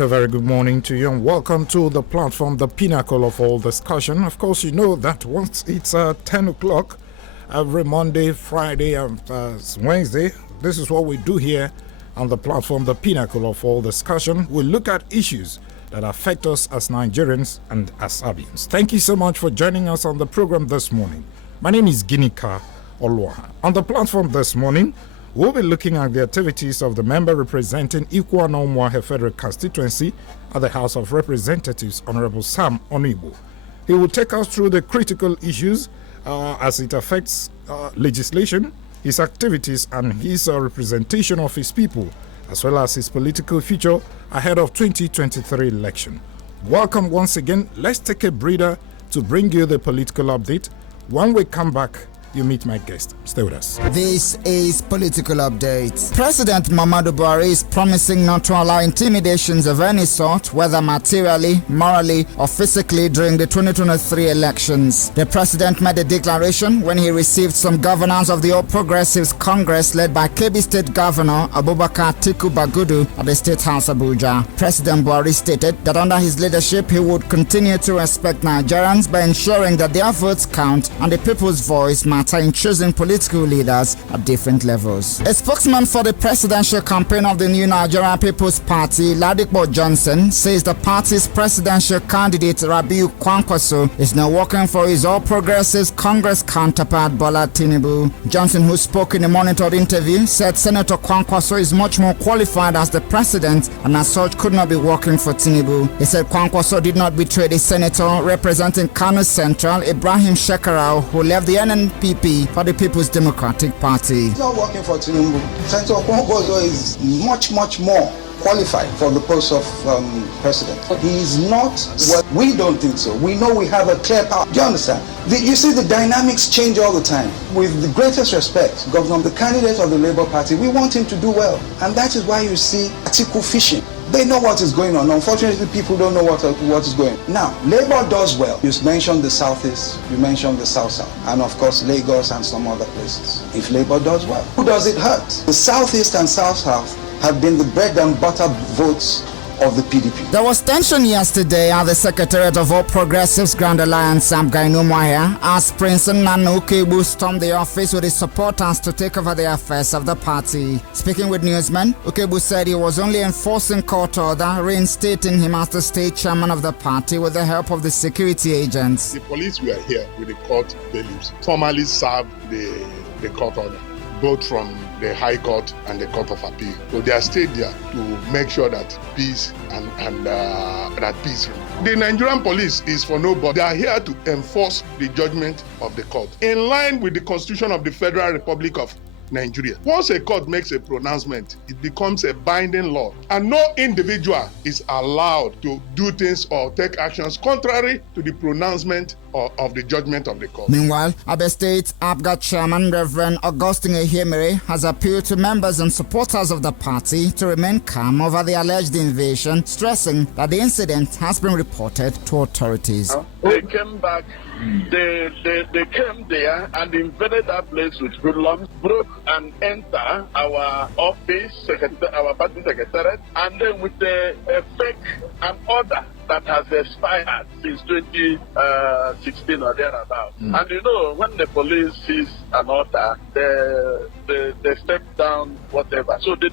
right, a very good morning to you and welcome to the platform, the pinnacle of all discussion. Of course, you know that once it's 10 o'clock every Monday, Friday, and Wednesday, this is what we do here on the platform, the pinnacle of all discussion. We look at issues that affect us as Nigerians and as Abians. Thank you so much for joining us on the program this morning. My name is Ginika Oluwaha. On the platform this morning, we'll be looking at the activities of the member representing Ikwa-Nomwahe Federal Constituency at the House of Representatives, Honorable Sam Onibo. He will take us through the critical issues as it affects legislation, his activities, and his representation of his people, as well as his political future ahead of 2023 election. Welcome once again. Let's take a breather to bring you the political update. When we come back, you meet my guest. Stay with us. This is Political Update. President Muhammadu Buhari is promising not to allow intimidations of any sort, whether materially, morally, or physically, during the 2023 elections. The president made a declaration when he received some governors of the All Progressives Congress led by Kebbi State Governor Abubakar Atiku Bagudu at the State House Abuja. President Buhari stated that under his leadership, he would continue to respect Nigerians by ensuring that their votes count and the people's voice matters in choosing political leaders at different levels. A spokesman for the presidential campaign of the New Nigeria People's Party, Ladipo Johnson, says the party's presidential candidate Rabiu Kwankwaso is now working for his All Progressives Congress counterpart Bola Tinubu. Johnson, who spoke in a monitored interview, said Senator Kwankwaso is much more qualified as the president and as such could not be working for Tinubu. He said Kwankwaso did not betray the senator representing Kano Central, Ibrahim Shekarau, who left the NNP for the People's Democratic Party. He's not working for Tinubu. Senator Kwankwaso is much more qualified for the post of president. He is not what we don't think so. We know we have a clear power. Do you understand? You see the dynamics change all the time. With the greatest respect, Governor, the candidate of the Labour Party, we want him to do well. And that is why you see Atiku fishing. They know what is going on. Unfortunately, people don't know what is going on. Now, Labour does well. You mentioned the Southeast, you mentioned the South, and of course Lagos and some other places. If Labour does well, who does it hurt? The Southeast and South have been the bread and butter votes of the PDP. There was tension yesterday at the Secretariat of All Progressives Grand Alliance, Ikwa-Nomwahe, as Prince Nana Okebu stormed the office with his supporters to take over the affairs of the party. Speaking with newsmen, Okebu said he was only enforcing court order, reinstating him as the state chairman of the party with the help of the security agents. The police were here with the court bailiffs, formally served the court order, both from the High Court and the Court of Appeal. So they are stayed there to make sure that peace and that peace. The Nigerian police is for nobody. They are here to enforce the judgment of the court in line with the Constitution of the Federal Republic of Nigeria. Once a court makes a pronouncement, it becomes a binding law, and no individual is allowed to do things or take actions contrary to the pronouncement of the judgment of the court. Meanwhile, Abia State APGA Chairman Reverend Augustine Ehemere has appealed to members and supporters of the party to remain calm over the alleged invasion, stressing that the incident has been reported to authorities. They came back. They came there and invaded that place with hoodlums, broke and entered our office, our party secretariat, and then with a fake an order that has expired since 2016 or thereabout. And you know, when the police sees an order, they step down, whatever. So he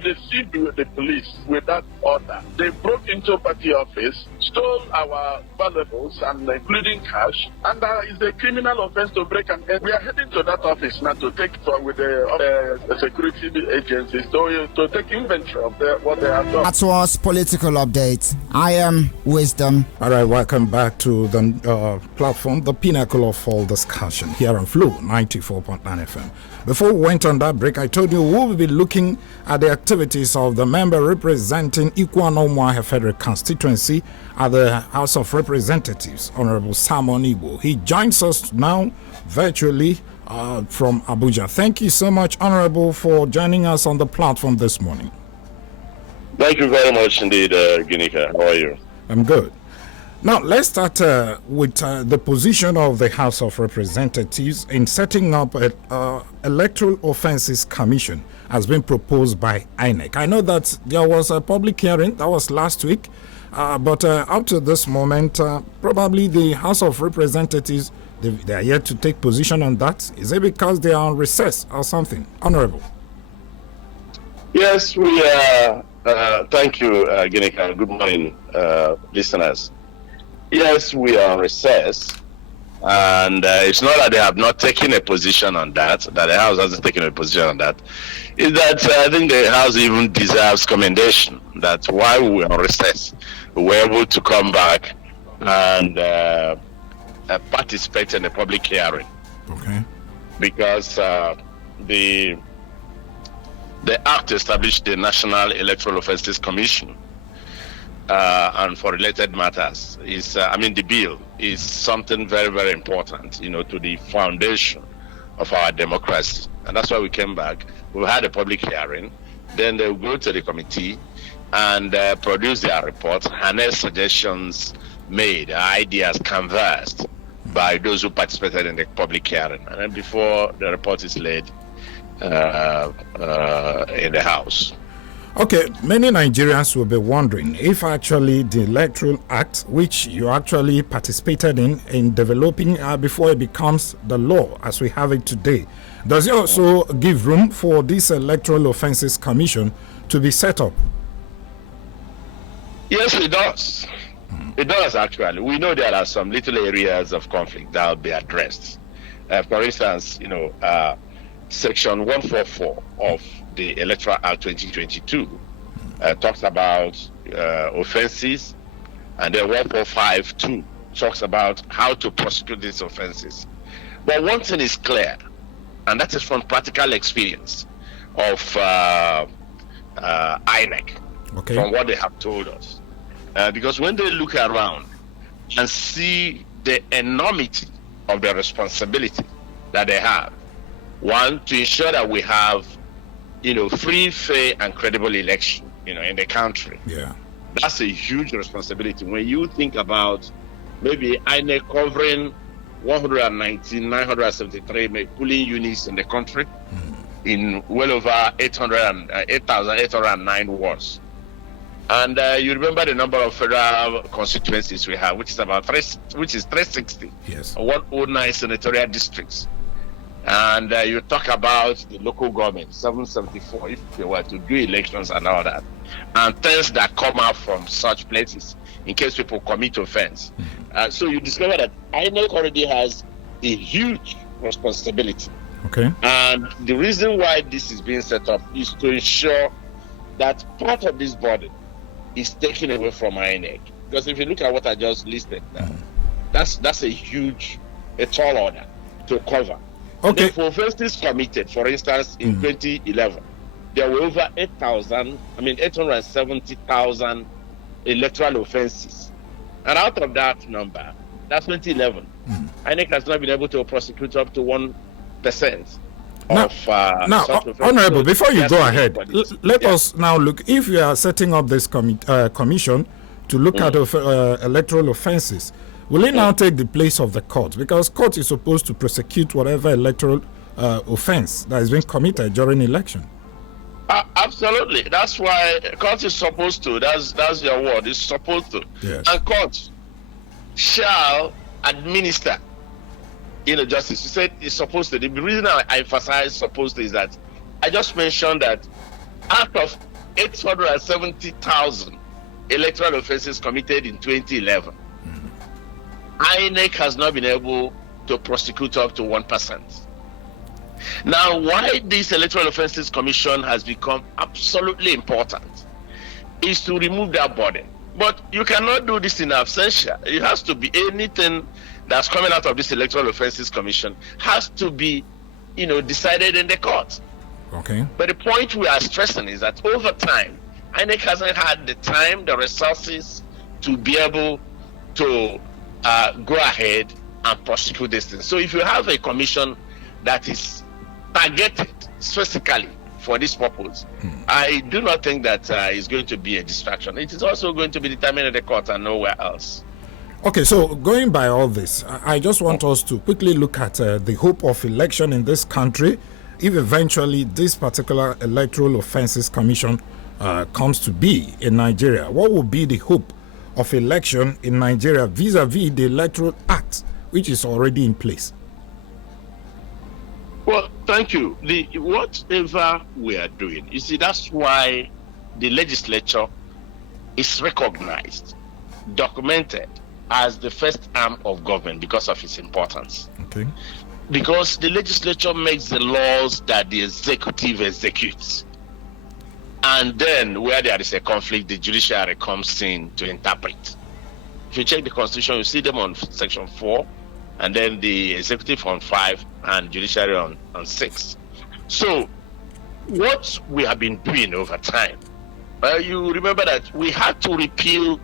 deceived the police with that order. They broke into party office, stole our valuables and including cash, and it's a criminal offense to break and enter. We are heading to that office now to take with the security agencies to take inventory of what they have done. That was Political Update. I am Wisdom. All right, welcome back to the platform, the pinnacle of all discussion here on Flow 94.9 FM. Before we went on that break, I told you we'll be looking at the activities of the member representing Ikwa-Nomwahe Federal Constituency at the House of Representatives, Honorable Sam Onibo. He joins us now virtually from Abuja. Thank you so much, Honorable, for joining us on the platform this morning. Thank you very much indeed, Ginika. How are you? I'm good. Now, let's start with the position of the House of Representatives in setting up an Electoral Offences Commission has been proposed by INEC. I know that there was a public hearing, that was last week, but up to this moment, probably the House of Representatives, they are yet to take position on that. Is it because they are on recess or something? Honorable. Yes, we are. Thank you, Ginika. Good morning, listeners. Yes, we are on recess, and it's not that they have not taken a position on that the House hasn't taken a position on that. Is that I think the House even deserves commendation that while we were on recess, we were able to come back and participate in the public hearing. Okay. Because the Act established the National Electoral Offences Commission. And for related matters, the bill is something very, very important, to the foundation of our democracy. And that's why we came back. We had a public hearing. Then they'll go to the committee and produce their report, and their suggestions made, ideas canvassed by those who participated in the public hearing. And then before the report is laid in the House. Okay, many Nigerians will be wondering if actually the Electoral Act, which you actually participated in developing before it becomes the law as we have it today, does it also give room for this Electoral Offences Commission to be set up? Yes, it does. It does, actually. We know there are some little areas of conflict that will be addressed. For instance, Section 144 of the Electoral Act 2022 talks about offenses, and then 145.2 talks about how to prosecute these offenses. But one thing is clear, and that is from practical experience of INEC, okay, from what they have told us. Because when they look around and see the enormity of the responsibility that they have, one, to ensure that we have, free, fair, and credible election, in the country. Yeah. That's a huge responsibility. When you think about maybe INEC covering 973 polling units in the country, in well over 8,809 wards. And you remember the number of federal constituencies we have, which is 360. Yes. 109 senatorial districts. And you talk about the local government, 774, if they were to do elections and all that, and things that come out from such places in case people commit offense. So you discover that INEC already has a huge responsibility. Okay. And the reason why this is being set up is to ensure that part of this burden is taken away from INEC. Because if you look at what I just listed now, that's a tall order to cover. Okay. For offenses committed, for instance, in 2011, there were over 870,000 electoral offenses. And out of that number, that's 2011, INEC has not been able to prosecute up to 1% of now, Honorable, so before you go ahead, let us now look. If you are setting up this commission to look at electoral offenses, will it now take the place of the court? Because court is supposed to prosecute whatever electoral offense that has been committed during election. Absolutely. That's why court is supposed to. That's your word. It's supposed to. Yes. And court shall administer justice. You said it's supposed to. The reason I emphasize supposed to is that I just mentioned that out of 870,000 electoral offenses committed in 2011, INEC has not been able to prosecute up to 1%. Now, why this Electoral Offences Commission has become absolutely important is to remove that burden. But you cannot do this in absentia. It has to be anything that's coming out of this Electoral Offences Commission has to be, decided in the court. Okay. But the point we are stressing is that over time, INEC hasn't had the time, the resources to be able to go ahead and prosecute this thing. So if you have a commission that is targeted specifically for this purpose, I do not think that is going to be a distraction. It is also going to be determined in the court and nowhere else. Okay, so going by all this, I just want us to quickly look at the hope of election in this country. If eventually this particular Electoral Offences Commission comes to be in Nigeria, what would be the hope of election in Nigeria vis-a-vis the Electoral Act, which is already in place? Well, thank you. Whatever we are doing, you see, that's why the legislature is recognized, documented as the first arm of government because of its importance. Okay. Because the legislature makes the laws that the executive executes. And then where there is a conflict, the judiciary comes in to interpret. If you check the Constitution, you see them on Section 4, and then the executive on 5, and judiciary on 6. So what we have been doing over time, you remember that we had to repeal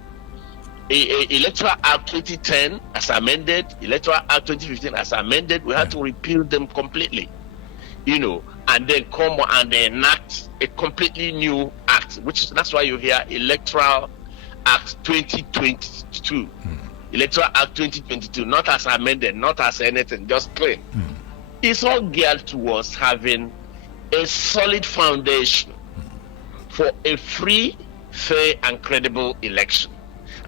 Electoral Act 2010 as amended, Electoral Act 2015 as amended. We had to repeal them completely, and then come and enact a completely new act, that's why you hear Electoral Act 2022. Electoral Act 2022, not as amended, not as anything, just clean. It's all geared towards having a solid foundation for a free, fair, and credible election.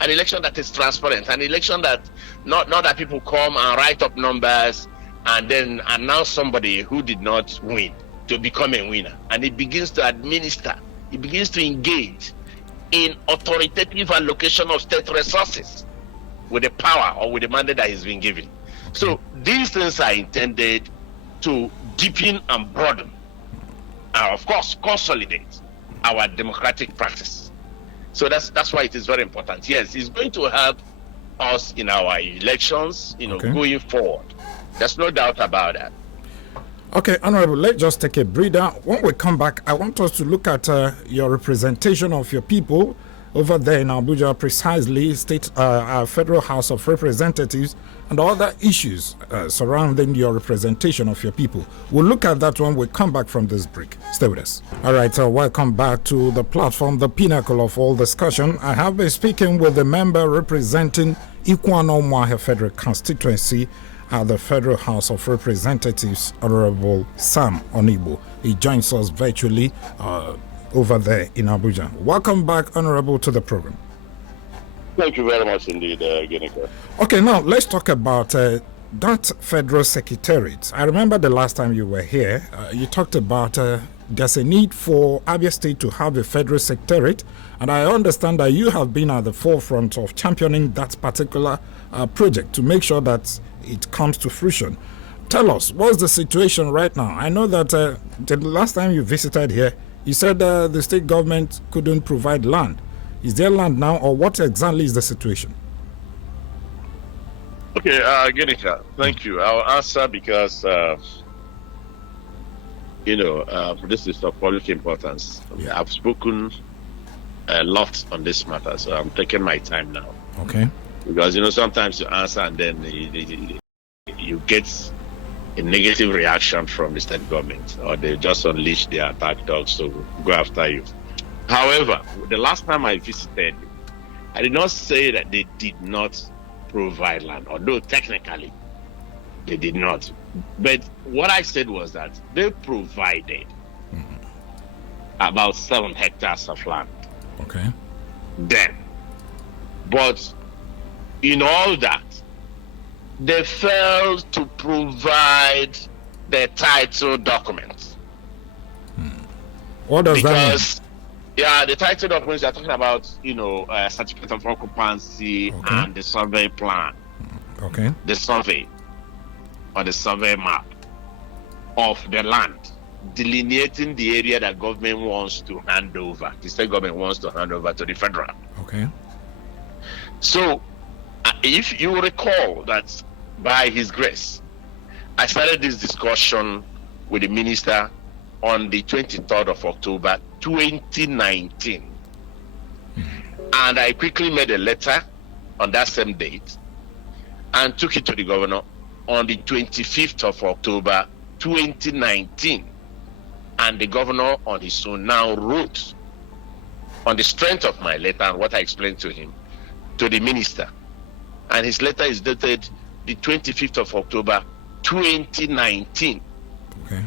An election that is transparent, an election that not that people come and write up numbers and then announce somebody who did not win to become a winner. And it begins to administer, it begins to engage in authoritative allocation of state resources with the power or with the mandate that has been given. So these things are intended to deepen and broaden, and of course consolidate our democratic practice. So that's why it is very important. Yes, it's going to help us in our elections, going forward. There's no doubt about that. Okay, Honorable, let's just take a breather. When we come back, I want us to look at your representation of your people over there in Abuja, precisely Federal House of Representatives, and other issues surrounding your representation of your people. We'll look at that when we come back from this break. Stay with us. All right, welcome back to the platform, the pinnacle of all discussion. I have been speaking with the member representing Ikwan-Omuahia Federal Constituency at the Federal House of Representatives, Honorable Sam Onibo. He joins us virtually over there in Abuja. Welcome back, Honorable, to the program. Thank you very much indeed, Ginika. Okay, now let's talk about that Federal Secretariat. I remember the last time you were here, you talked about there's a need for Abia State to have a Federal Secretariat, and I understand that you have been at the forefront of championing that particular project to make sure that it comes to fruition. Tell us, what's the situation right now? I know that the last time you visited here, you said the state government couldn't provide land. Is there land now, or what exactly is the situation? Okay, Ginika, thank you. I'll answer because, this is of public importance. Yeah. I've spoken a lot on this matter, so I'm taking my time now. Okay. Because, sometimes you answer and then you get a negative reaction from the state government, or they just unleash their attack dogs to go after you. However, the last time I visited, I did not say that they did not provide land, although technically they did not. But what I said was that they provided about 7 hectares of land. Okay. Then, but in all that, they failed to provide the title documents. What does that mean? Because the title documents are talking about, certificate of occupancy and the survey plan. Okay. The survey or the survey map of the land, delineating the area that government wants to hand over, the state government wants to hand over to the federal. Okay. So, if you recall that by His grace, I started this discussion with the minister on the 23rd of October 2019. And I quickly made a letter on that same date and took it to the governor on the 25th of October 2019. And the governor on his own now wrote, on the strength of my letter and what I explained to him, to the minister, and his letter is dated the 25th of October, 2019. Okay.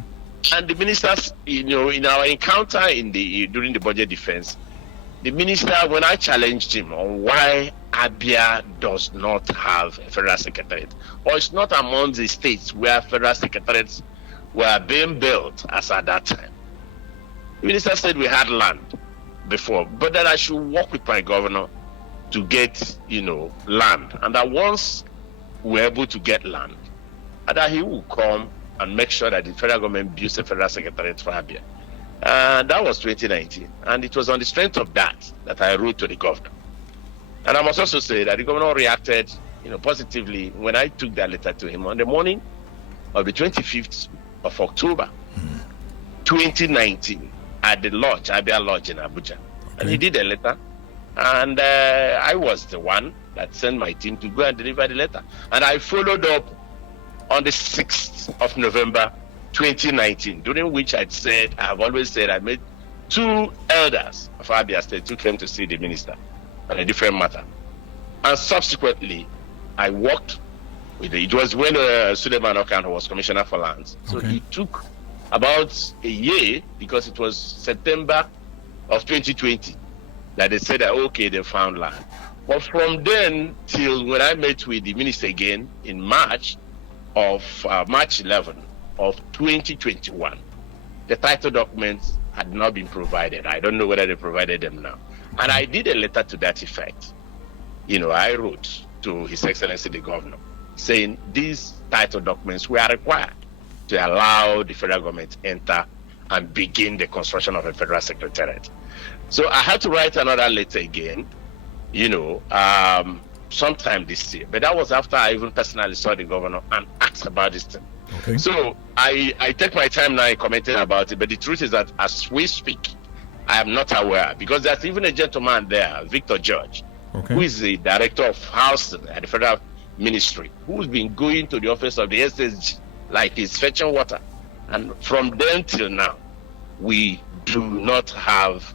And the ministers, in our encounter during the budget defense, the minister, when I challenged him on why Abia does not have a federal secretariat, or it's not among the states where federal secretariats were being built as at that time, the minister said we had land before, but that I should work with my governor to get, land, and that once we're able to get land, and that he will come and make sure that the federal government builds a federal secretariat for Abia. That was 2019, and it was on the strength of that I wrote to the governor. And I must also say that the governor reacted, positively when I took that letter to him on the morning of the 25th of October, 2019, at the lodge, Abia Lodge in Abuja. Okay. And he did a letter, and I was the one that sent my team to go and deliver the letter. And I followed up on the 6th of November, 2019, during which I've always said I made 2 elders of Abia State who came to see the minister on a different matter. And subsequently, I worked with it was when Suleiman Okan was Commissioner for Lands. So he took about a year, because it was September of 2020 that they said that, okay, they found land. But from then till when I met with the minister again in March 11 of 2021, the title documents had not been provided. I don't know whether they provided them now. And I did a letter to that effect. I wrote to His Excellency the Governor saying these title documents were required to allow the federal government to enter and begin the construction of a federal secretariat. So I had to write another letter again, sometime this year. But that was after I even personally saw the governor and asked about this thing. Okay. So I take my time now in commenting about it, but the truth is that as we speak, I am not aware, because there's even a gentleman there, Victor George, who is the director of housing at the federal ministry, who's been going to the office of the SSG like he's fetching water. And from then till now, we do not have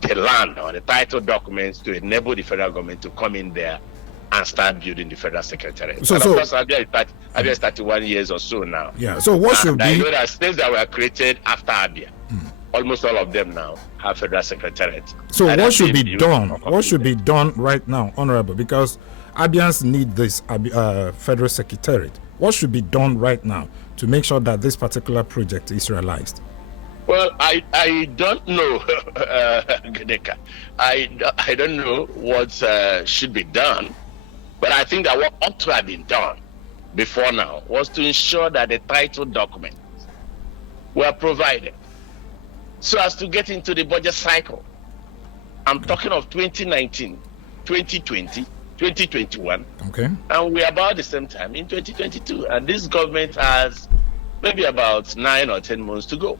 the land or the title documents to enable the federal government to come in there and start building the federal secretariat. So, of course, Abia is 31 years or so now. Yeah. So what should be? I know that states that were created after Abia, almost all of them now have federal secretariat. So what should be done? What should be done right now, Honorable? Because Abians need this federal secretariat. What should be done right now to make sure that this particular project is realized? Well, I don't know, Gedeka. I don't know what should be done, but I think that what ought to have been done before now was to ensure that the title documents were provided so as to get into the budget cycle. I'm talking of 2019, 2020, 2021, and we're about the same time in 2022, and this government has maybe about 9 or 10 months to go.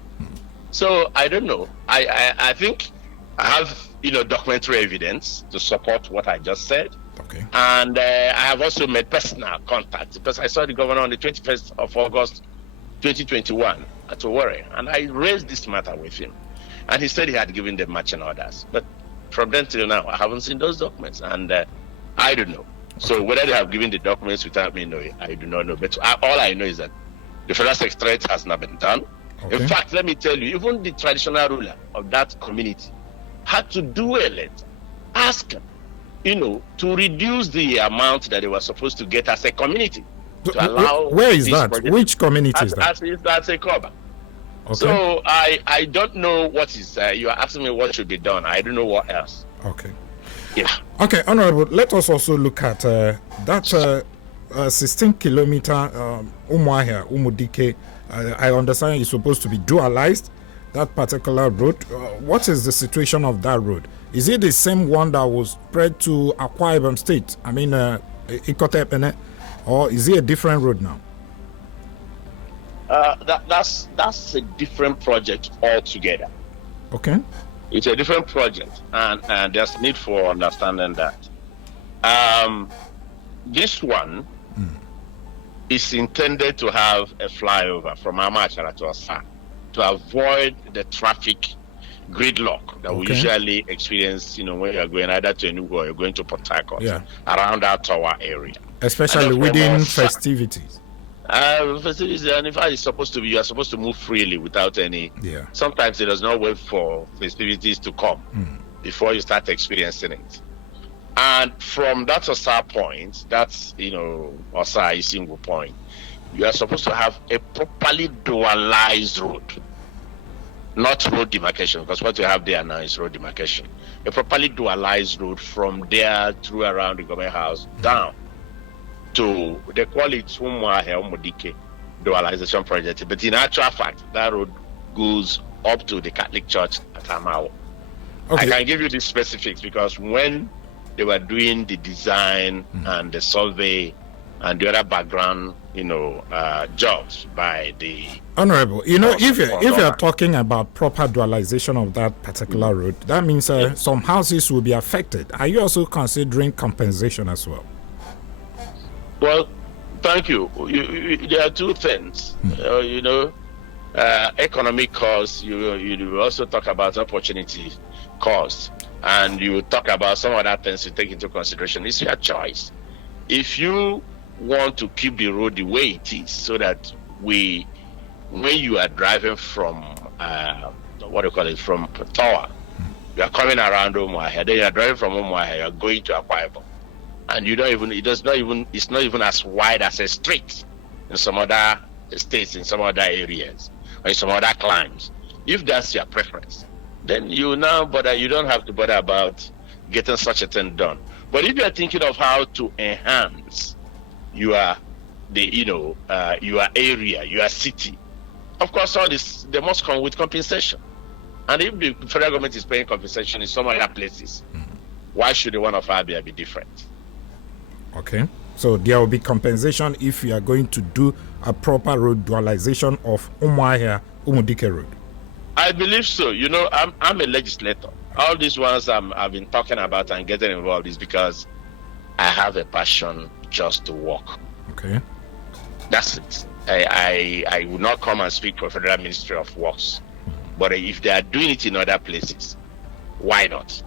So I don't know. I think I have documentary evidence to support what I just said. Okay. And I have also made personal contact, because I saw the governor on the 21st of August 2021 at Owerri, and I raised this matter with him, and he said he had given them marching orders. But from then till now, I haven't seen those documents, and I don't know. So whether they have given the documents without me knowing, I do not know. But all I know is that the federal secretariat has not been done. Okay. In fact, let me tell you, even the traditional ruler of that community had to do a letter, ask him, to reduce the amount that they were supposed to get as a community. To allow where is that? Project. Which community is that? That's a Koba. Okay. So I don't know what is, you are asking me what should be done. I don't know what else. Okay. Yeah. Okay, Honorable, let us also look at that 16-kilometer Umuahia, Umudike. I understand it's supposed to be dualized, that particular road. What is the situation of that road? Is it the same one that was spread to Akwa Ibom State? I mean, Ikotep, or is it a different road now? That's a different project altogether. Okay. It's a different project, and there's need for understanding that. This one is intended to have a flyover from Amachara to Asa to avoid the traffic gridlock that we usually experience, when you're going either to Enugu or you're going to Port Harcourt, around our tower area. Especially within festivities. Festivities, and in fact, you are supposed to move freely without any. Yeah. Sometimes it does not wait for festivities to come before you start experiencing it. And from that Osa point, that's Osa is single point. You are supposed to have a properly dualized road, not road demarcation, because what you have there now is road demarcation. A properly dualized road from there through around the government house down to, they call it Umudike dualization project. But in actual fact, that road goes up to the Catholic Church at Amao. Okay. I can give you the specifics because when they were doing the design and the survey and the other background, jobs by the Honorable, if you're talking about proper dualization of that particular road, that means some houses will be affected. Are you also considering compensation as well? Well, thank you. There are two things. Economic costs. You also talk about opportunity costs, and you talk about some other things to take into consideration. It's your choice. If you want to keep the road the way it is, so that when you are driving from from Tower, you are coming around Umuahia, then you are driving from Umuahia, you are going to Akwa Ibom, and it's not even as wide as a street in some other states, in some other areas, or in some other climes. If that's your preference, then you don't have to bother about getting such a thing done. But if you are thinking of how to enhance your area, your city, of course, all this, they must come with compensation. And if the federal government is paying compensation in some other places, why should the one of Abia be different? Okay. So there will be compensation if you are going to do a proper road dualization of Umudike Road. I believe so. I'm a legislator. All these ones I've been talking about and getting involved is because I have a passion just to work. Okay. That's it. I will not come and speak for Federal Ministry of Works. But if they are doing it in other places, why not?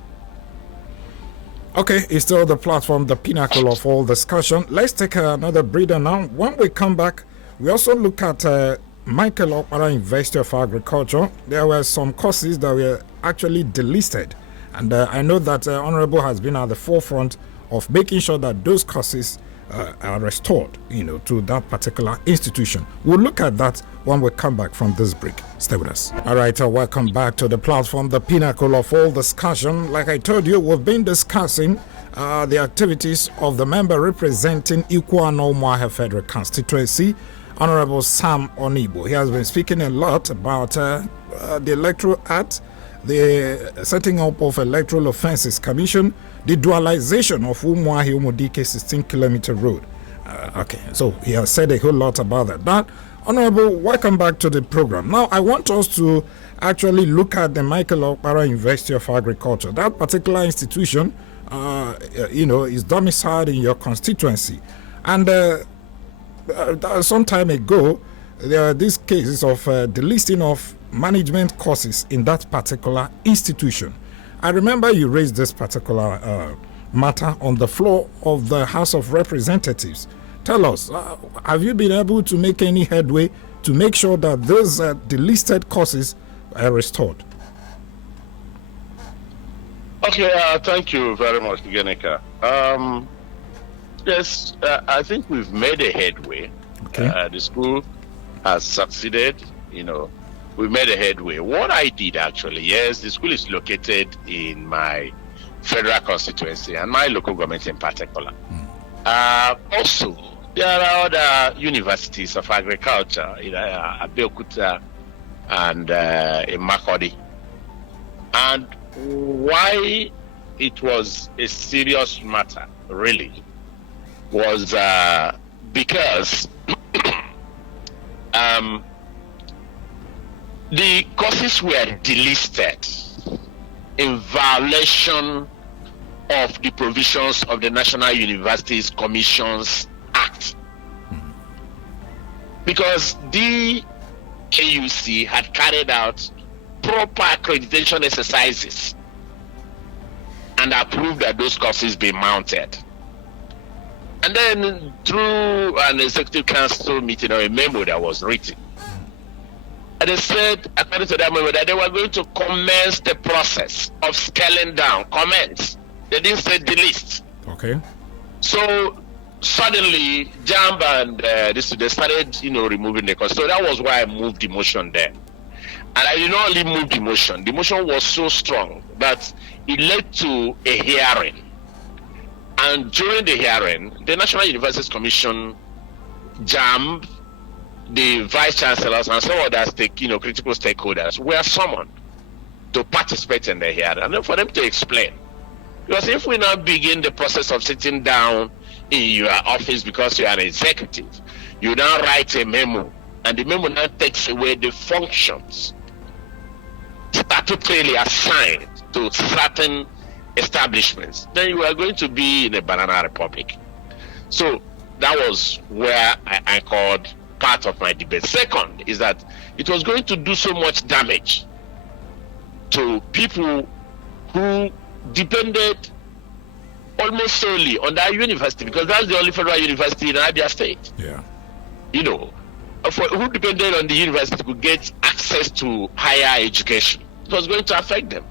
Okay, it's still the platform, the pinnacle of all discussion. Let's take another breather now. When we come back, we also look at Michael Okpara University of Agriculture. There were some courses that were actually delisted. And I know that Honorable has been at the forefront of making sure that those courses are restored, to that particular institution. We'll look at that when we come back from this break. Stay with us. All right, welcome back to the platform, the pinnacle of all discussion. Like I told you, we've been discussing the activities of the member representing Ikuano Umuahia Federal Constituency, Honorable Sam Onibo. He has been speaking a lot about the Electoral Act, the setting up of Electoral Offences Commission, the dualization of Umuahia-Umudike 16-kilometer road. Okay, so he has said a whole lot about that. But, Honorable, welcome back to the program. Now, I want us to actually look at the Michael Okpara University of Agriculture. That particular institution, is domiciled in your constituency. And some time ago, there are these cases of the listing of management courses in that particular institution. I remember you raised this particular matter on the floor of the House of Representatives. Tell us, have you been able to make any headway to make sure that those delisted courses are restored? Okay, thank you very much, Genika. Yes, I think we've made a headway. Okay. The school has succeeded, we made a headway. What I did actually, yes, the school is located in my federal constituency and my local government in particular. Also, there are other universities of agriculture in Abeokuta and in Makurdi. And why it was a serious matter, really, was because the courses were delisted in violation of the provisions of the National Universities Commissions Act. Because the KUC had carried out proper accreditation exercises and approve that those courses be mounted. And then through an executive council meeting or a memo that was written, and they said, according to that memo, that they were going to commence the process of scaling down. Commence. They didn't say the list. Okay. So suddenly, JAMB and they started, removing the course. So that was why I moved the motion there. And I did not only move the motion. The motion was so strong that it led to a hearing. And during the hearing, the National Universities Commission, JAMB, the vice chancellors, and some other critical stakeholders were summoned to participate in the hearing, and then for them to explain. Because if we now begin the process of sitting down in your office because you are an executive, you now write a memo, and the memo now takes away the functions statutorily assigned to certain establishments, then you are going to be in a banana republic. So that was where I anchored part of my debate. Second is that it was going to do so much damage to people who depended almost solely on that university, because that's the only federal university in Abia State. Yeah. Who depended on the university to get access to higher education. It was going to affect them.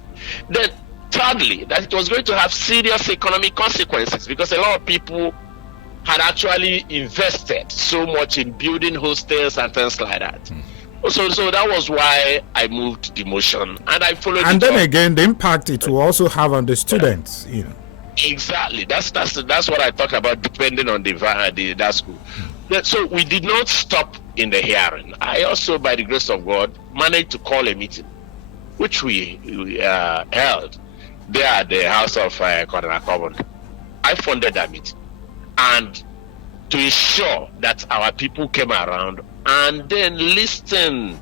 Then thirdly, that it was going to have serious economic consequences, because a lot of people had actually invested so much in building hostels and things like that. So that was why I moved the motion, and I followed. And then again, the impact it will also have on the students. Exactly. That's what I talk about. Depending on that school. So we did not stop in the hearing. I also, by the grace of God, managed to call a meeting, which we held there at the house of Cardinal Common. I funded that meeting, and to ensure that our people came around and then listened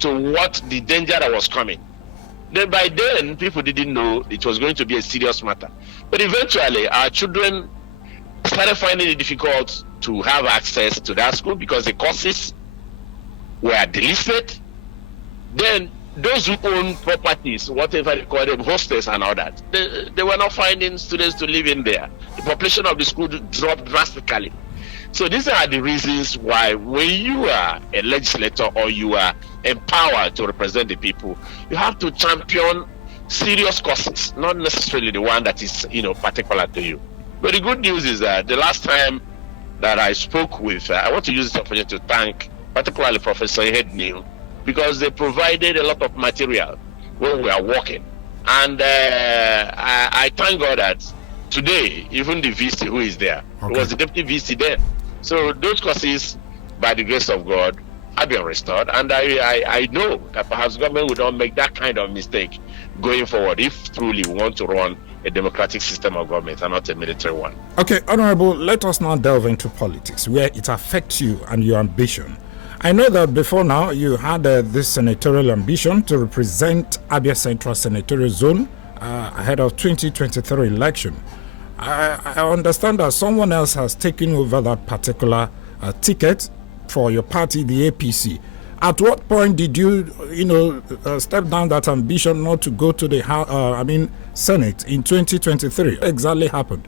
to what the danger that was coming. Then by then, people didn't know it was going to be a serious matter. But eventually, our children started finding it difficult to have access to that school because the courses were delisted. Then those who own properties, whatever they call them, hostels and all that, they were not finding students to live in there. The population of the school dropped drastically. So these are the reasons why when you are a legislator or you are empowered to represent the people, you have to champion serious causes, not necessarily the one that is, particular to you. But the good news is that the last time that I spoke with, I want to use this opportunity to thank particularly Professor Hednew, because they provided a lot of material when we are working. And I thank God that today, even the VC who is there, okay, was the deputy VC then. So those courses, by the grace of God, have been restored. And I know that perhaps government would not make that kind of mistake going forward if truly we want to run a democratic system of government and not a military one. Okay, Honorable, let us now delve into politics, where it affects you and your ambition. I know that before now you had this senatorial ambition to represent Abia Central Senatorial Zone ahead of 2023 election. I understand that someone else has taken over that particular ticket for your party, the APC. At what point did you, step down that ambition not to go to the Senate in 2023? What exactly happened?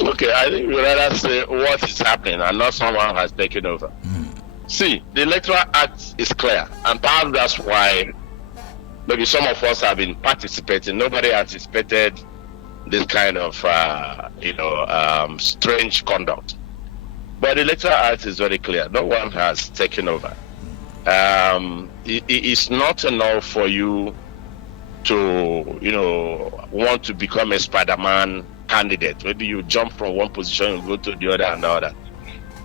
Okay, I think we rather say what is happening and not someone has taken over. See, the Electoral Act is clear, and perhaps that's why maybe some of us have been participating. Nobody anticipated this kind of, strange conduct. But the Electoral Act is very clear. No one has taken over. It's not enough for you to, want to become a Spider-Man candidate. Maybe you jump from one position and go to the other and the other.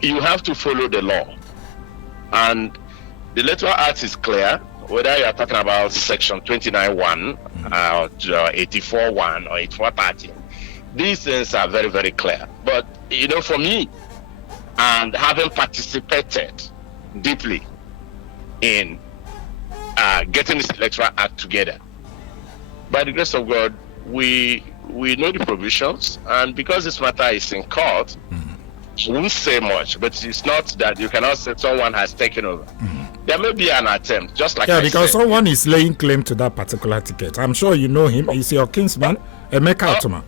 You have to follow the law. And the Electoral Act is clear, whether you are talking about Section 29.1, 84.1, or 84.13. These things are very, very clear. But, for me, and having participated deeply in getting this Electoral Act together, by the grace of God, we know the provisions, and because this matter is in court, we won't say much, but it's not that you cannot say someone has taken over. There may be an attempt, just like yeah, I because said. someone is laying claim to that particular ticket. I'm sure you know him. He's your kinsman, Emeka Atuma.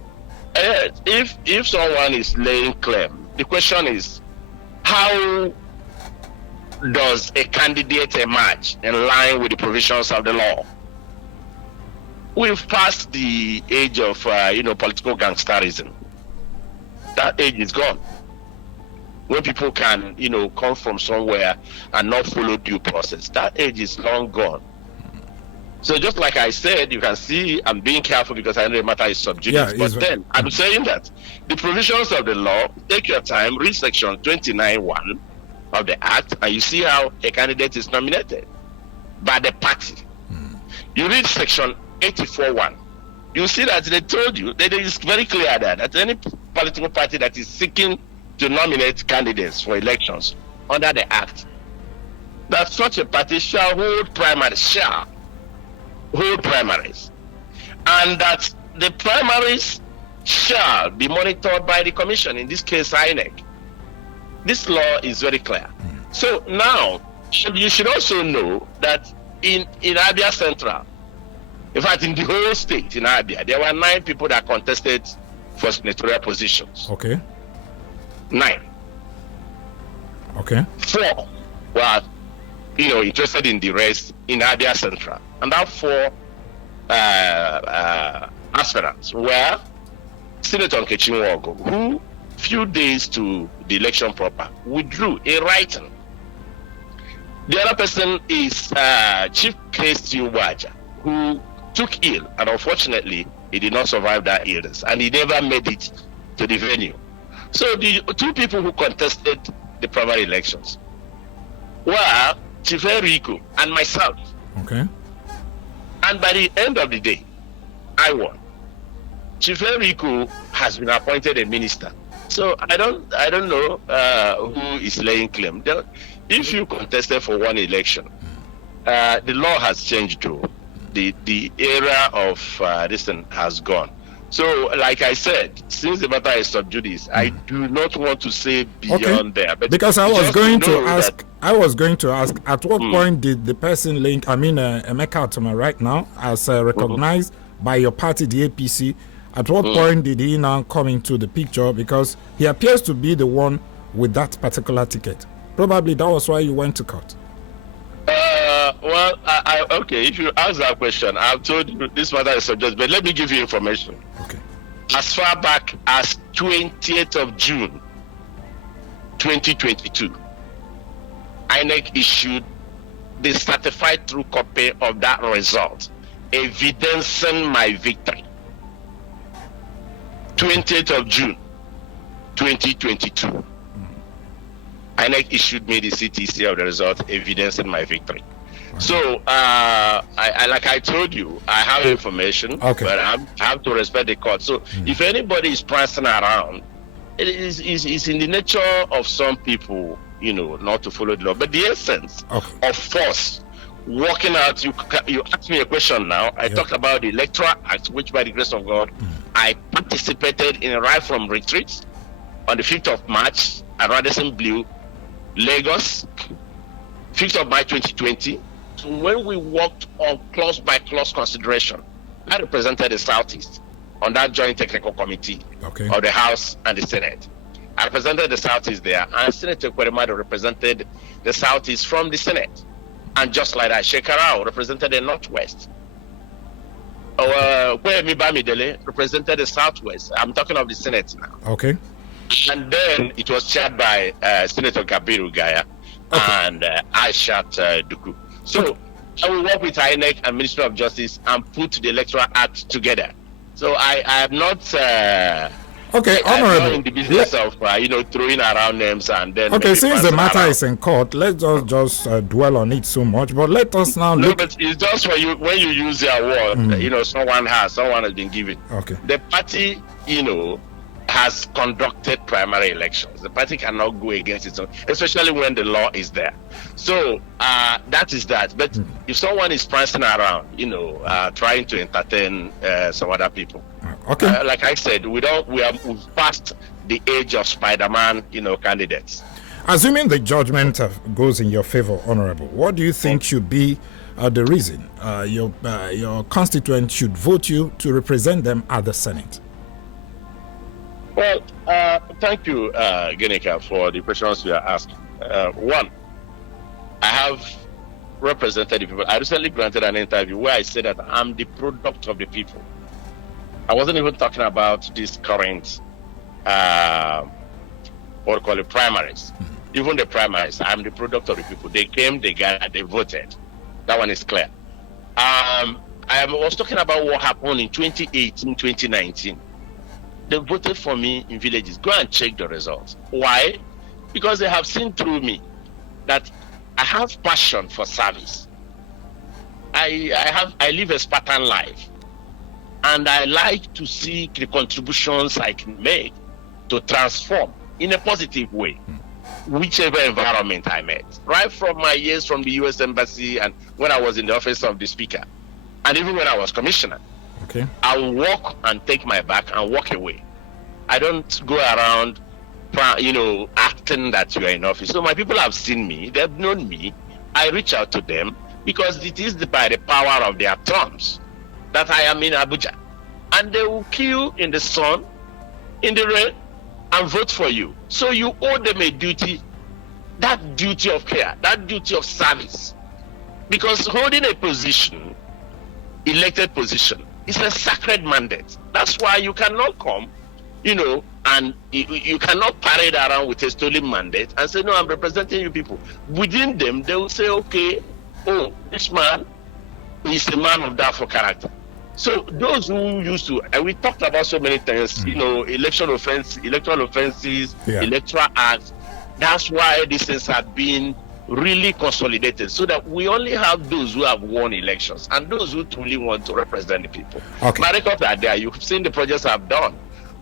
If someone is laying claim, the question is, how does a candidate emerge in line with the provisions of the law? We've passed the age of political gangsterism. That age is gone. When people can come from somewhere and not follow due process, that age is long gone. So just like I said, you can see I'm being careful because I know the matter is sub judice. But then I'm saying that the provisions of the law, take your time, read section 29(1) of the act, and you see how a candidate is nominated by the party. You read section 84(1), you see that they told you that it is very clear that any political party that is seeking to nominate candidates for elections under the act, that such a party shall hold primaries, and that the primaries shall be monitored by the commission, in this case INEC. This law is very clear. So now you should also know that in Abia Central, in fact in the whole state in Abia, there were 9 people that contested for senatorial positions. Okay. 9. Okay. 4 were interested in the race in Abia Central, and that 4 aspirants were Senator Nkechi Nwogo, who few days to the election proper withdrew in writing. The other person is Chief Christy Waja, who took ill, and unfortunately he did not survive that illness, and he never made it to the venue. So the 2 people who contested the primary elections were Chief Enrico and myself. Okay. And by the end of the day, I won. Chief Enrico has been appointed a minister. So I don't know who is laying claim. If you contested for one election, the law has changed too. The era of this thing has gone. So, like I said, since the matter is sub judice, I do not want to say beyond there. But because I was going to ask, at what point did the person Emeka Atuma right now, as recognized by your party, the APC, at what point did he now come into the picture? Because he appears to be the one with that particular ticket. Probably that was why you went to court. Well, okay, if you ask that question, I've told you this matter is subject, but let me give you information. Okay. As far back as 20th of June, 2022, INEC issued the certified true copy of that result, evidencing my victory. 20th of June, 2022. INEC issued me the CTC of the result, evidencing my victory. So, like I told you, I have information, but I have to respect the court. So, if anybody is prancing around, it's in the nature of some people, not to follow the law. But the essence of force, walking out, you asked me a question now. I talked about the Electoral Act, which by the grace of God, I participated in right from retreat on the 5th of March at Radisson Blue, Lagos, 5th of March 2020. So when we worked on clause by clause consideration, I represented the Southeast on that joint technical committee of the House and the Senate. I represented the Southeast there, and Senator Kwerimadu represented the Southeast from the Senate. And just like that, Shekarao represented the Northwest. Kwemi Bamidele represented the Southwest. I'm talking of the Senate now. Okay. And then it was chaired by Senator Gabiru Gaya and Aishat Duku. So I will work with INEC and Ministry of Justice and put the Electoral Act together. So I am not honorable in the business of throwing around names and then. Okay, since the matter is in court, let's just dwell on it so much. But let us now look. No, but it's just when you use their word. Someone has been given. Okay. The party, has conducted primary elections. The party cannot go against its own, especially when the law is there. So that is that. But if someone is prancing around, trying to entertain some other people, like I said, we've passed the age of Spider-Man, candidates. Assuming the judgment goes in your favor, Honorable, what do you think should be the reason your constituents should vote you to represent them at the Senate? Well, thank you, Genika, for the questions you are asking. One, I have represented the people. I recently granted an interview where I said that I'm the product of the people. I wasn't even talking about this current, what do you call it, primaries. Even the primaries, I'm the product of the people. They came, they voted. That one is clear. I was talking about what happened in 2018, 2019. They voted for me in villages. Go and check the results. Why? Because they have seen through me that I have passion for service. I live a Spartan life, and I like to see the contributions I can make to transform in a positive way whichever environment I met. Right from my years from the U.S. Embassy and when I was in the office of the Speaker, and even when I was commissioner. Okay. I will walk and take my bag and walk away. I don't go around, acting that you are in office. So my people have seen me, they've known me. I reach out to them because it is by the power of their thumbs that I am in Abuja. And they will queue in the sun, in the rain, and vote for you. So you owe them a duty, that duty of care, that duty of service. Because holding a position, elected position, it's a sacred mandate. That's why you cannot come, and you cannot parade around with a stolen mandate and say, no, I'm representing you people. Within them, they will say, okay, this man is a man of doubtful character. So those who used to, and we talked about so many things, electoral offenses, electoral acts. That's why these things have been really consolidated, so that we only have those who have won elections and those who truly want to represent the people. Okay. My records are there. You've seen the projects I've done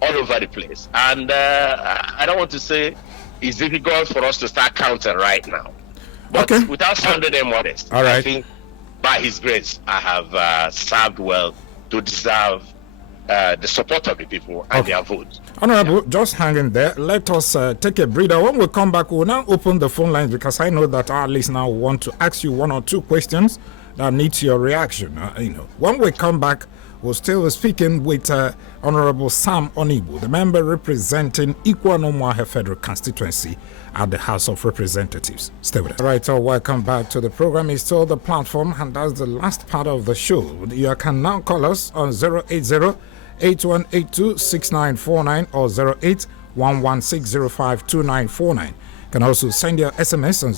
all over the place. And I don't want to say it's difficult for us to start counting right now. But without sounding them modest, all right. I think by His grace, I have served well to deserve the support of the people and their votes. Honorable, just hang in there. Let us take a breather. When we come back, we'll now open the phone lines because I know that our listeners want to ask you one or two questions that needs your reaction. When we come back, we'll still be speaking with Honorable Sam Onibu, the member representing Ikwanomwahe Federal Constituency at the House of Representatives. Stay with us. All right, so welcome back to the program. It's still the platform, and that's the last part of the show. You can now call us on 080-8182-6949 or 08116052949. You can also send your SMS on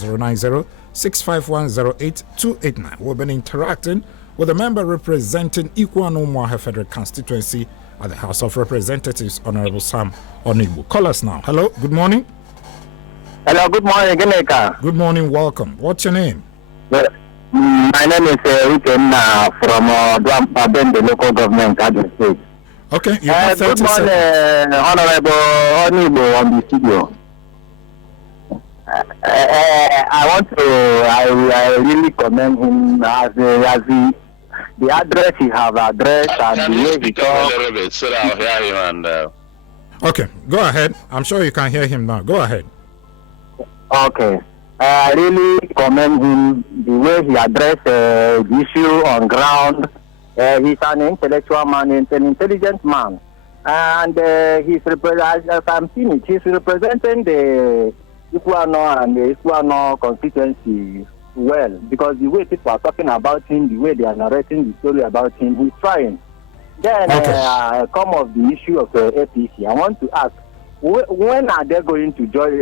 090-651-08289. We've been interacting with a member representing Ikwanomwahe Federal Constituency at the House of Representatives, Honorable Sam Onibu. Call us now. Hello, good morning. Hello, good morning, Geneka. Good morning, welcome. What's your name? My name is Ruken from Abia, the local government, Abia State. Okay, you have 30 good morning, seconds. Honorable Onibo on the studio. I really commend him as the address he have addressed and the way he talks. A little bit so that I'll hear you and. Okay, go ahead. I'm sure you can hear him now. Go ahead. Okay. I really commend him the way he addressed the issue on ground. He's an intellectual man, an intelligent man. And he's as I'm seeing it, he's representing the Ikuano and the Ikuano constituency well, because the way people are talking about him, the way they are narrating the story about him, he's trying. Then come of the issue of the APC. I want to ask, when are they going to join?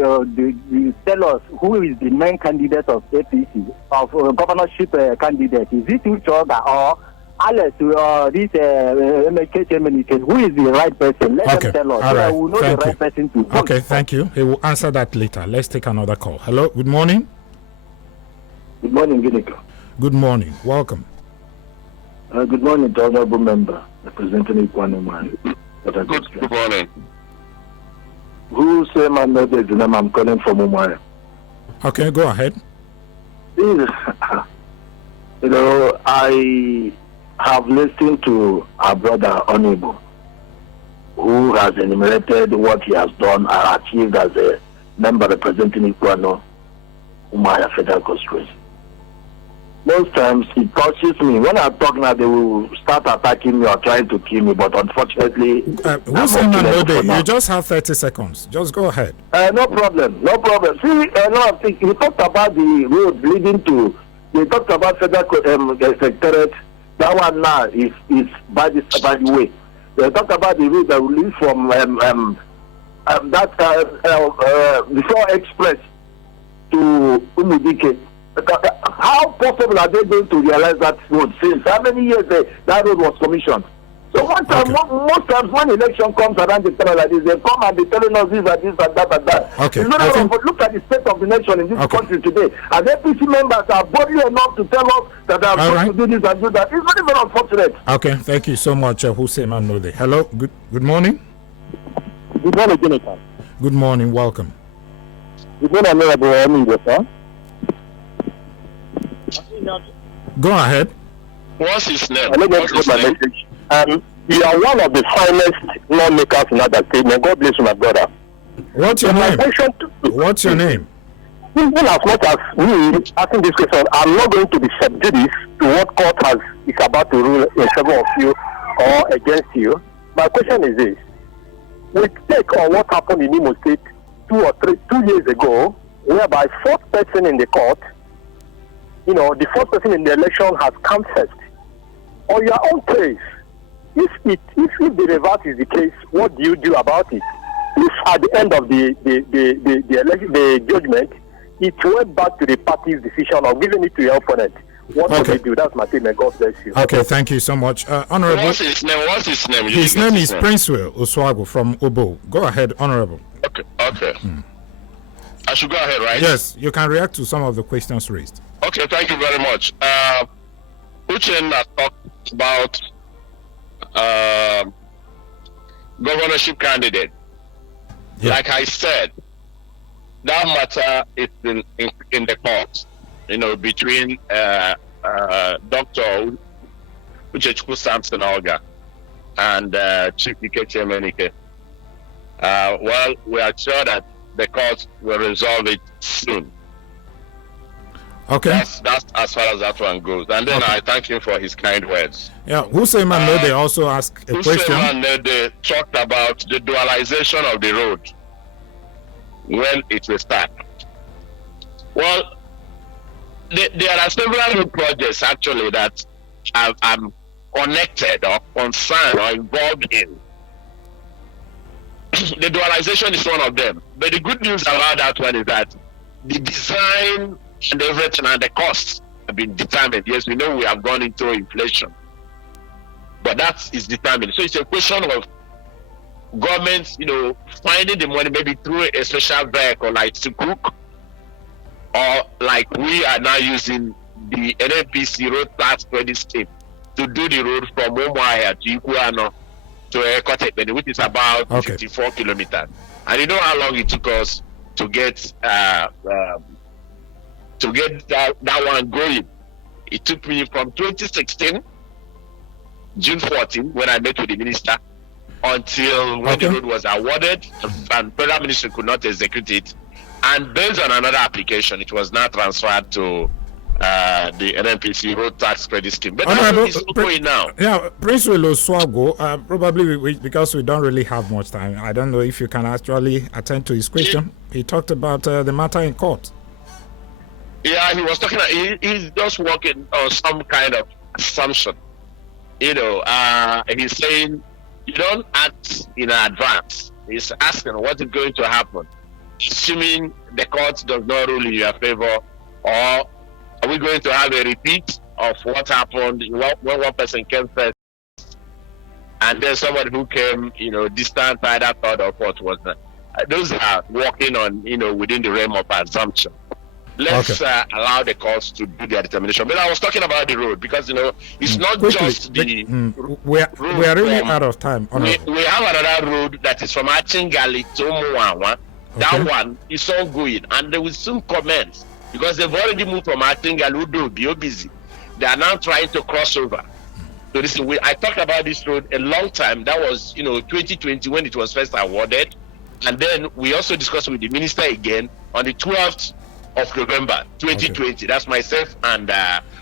Tell us who is the main candidate of APC, of governorship candidate? Is it Uchoga or Alex or this MK? Who is the right person? Let them tell us. All right. So we know Thank the right you. person to vote. Okay, thank you. He will answer that later. Let's take another call. Hello, good morning. Good morning, Ginika. Good morning. Welcome. Good morning to honorable member representing Ikwanomwahe. Good morning. Who say my name is name? I'm calling from Umwahe. Okay, go ahead. I have listened to our brother Onibu, who has enumerated what he has done and achieved as a member representing Iguano, Umaya Federal Constituency. Most times he touches me. When I talk now, they will start attacking me or trying to kill me. But unfortunately, you just have 30 seconds. Just go ahead. No problem. No problem. See, he talked about the road leading to. They talked about Federal Secretariat. That one now is by the way. They talked about the road that will lead from before Express to Umudike. How possible are they going to realize that road since how many years that road was commissioned? So most times when election comes around the time like this, they come and be telling us this and this and that and that. Okay. It's not but look at the state of the nation in this country today. And APC members are boldly enough to tell us that they are going to do this and do that. It's very, very unfortunate. Okay, thank you so much, Hussein Manode. Hello, good morning. Good morning, Jonathan. Good morning, welcome. Good morning, Honorable sir. Go ahead. What's his name? You are one of the finest lawmakers in other state. May God bless you, my brother. What's your name? What's your name? Even as much as me asking this question, I'm not going to be subjudice to what court is about to rule in favor of you or against you. My question is this. We take on what happened in Imo State 2 years ago, whereby fourth person in the court, the fourth person in the election has come first. On your own case, if the reverse is the case, what do you do about it? If at the end of the judgment, it went back to the party's decision of giving it to your opponent, what would you do? That's my thing. May God bless you. Okay, thank you so much. Honorable. What's his name? His name is Princewell Oswago from Obo. Go ahead, Honorable. Okay. I should go ahead, right? Yes, you can react to some of the questions raised. Okay, thank you very much. Uchen has talked about governorship candidate. Yeah. Like I said, that matter is in the court, between Dr. Uchechukwu Samson Olga and Chief Ikeche Menike. Well, we are sure that the court will resolve it soon. Okay. That's as far as that one goes. And then I thank him for his kind words. Yeah, Hussein Manode also asked a question. Hussein Manode talked about the dualization of the road when it will start. Well, there are several road projects actually that I'm connected or concerned or involved in. The dualization is one of them. But the good news about that one is that the design and everything and the costs have been determined. Yes, we know we have gone into inflation, but that is determined. So it's a question of government, finding the money maybe through a special vehicle like Sukuk, or like we are now using the NNPC road tax credit scheme to do the road from Umuahia to Iguano to Ekotekbeni, which is about 54 kilometers. And you know how long it took us to get that one going. It took me from 2016, June 14, when I met with the minister, until when the road was awarded and Federal Ministry could not execute it. And based on another application, it was now transferred to the NNPC road tax credit scheme. But it's going now. Yeah, Prince Oswago, probably because we don't really have much time. I don't know if you can actually attend to his question. He talked about the matter in court. Yeah, he was talking. He's just working on some kind of assumption. He's saying you don't act in advance. He's asking what is going to happen, assuming the court does not rule in your favor, or are we going to have a repeat of what happened when one person came first, and then somebody who came, distant, either third or fourth was that. Those are working on, within the realm of assumption. Let's allow the courts to do their determination. But I was talking about the road because it's not quickly, just the we are really out of time. We have another road that is from Achingali to Umuawa. That one is ongoing, and they will soon commence because they've already moved from Achingali to Biobizi. They are now trying to cross over. So listen, I talked about this road a long time. That was 2020 when it was first awarded. And then we also discussed with the minister again on the 12th of November 2020. Okay. That's myself and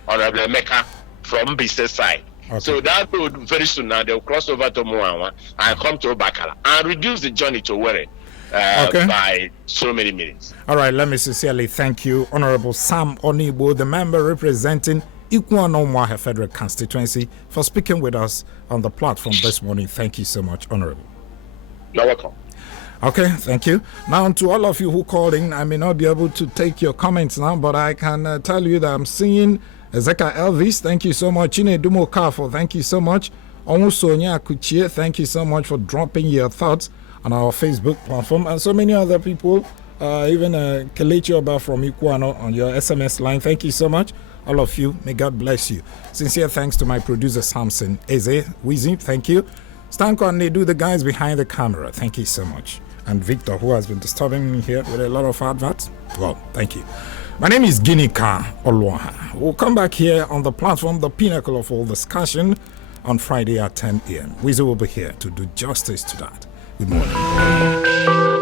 Honorable Emeka from business side. Okay. So that road very soon now they'll cross over to Muawa and come to Obakala and reduce the journey to Were by so many minutes. All right, let me sincerely thank you, Honorable Sam Onibo, the member representing Ikwan-Omwaha Federal Constituency, for speaking with us on the platform this morning. Thank you so much, Honorable. You're welcome. Okay, thank you. Now, to all of you who called in, I may not be able to take your comments now, but I can tell you that I'm seeing Ezeka Elvis, thank you so much. Chine Dumo Kafo, thank you so much. Onwusonya Kuchie, thank you so much for dropping your thoughts on our Facebook platform. And so many other people, even Kelechi Oba from Ikuano on your SMS line, thank you so much. All of you, may God bless you. Sincere thanks to my producer Samson Eze, Wheezy, thank you. Stanko and Nedu, the guys behind the camera, thank you so much. And Victor, who has been disturbing me here with a lot of adverts, well, thank you. My name is Ginika Olwaha. We'll come back here on the platform, the pinnacle of all discussion, on Friday at 10 a.m. Weezy will be here to do justice to that. Good morning.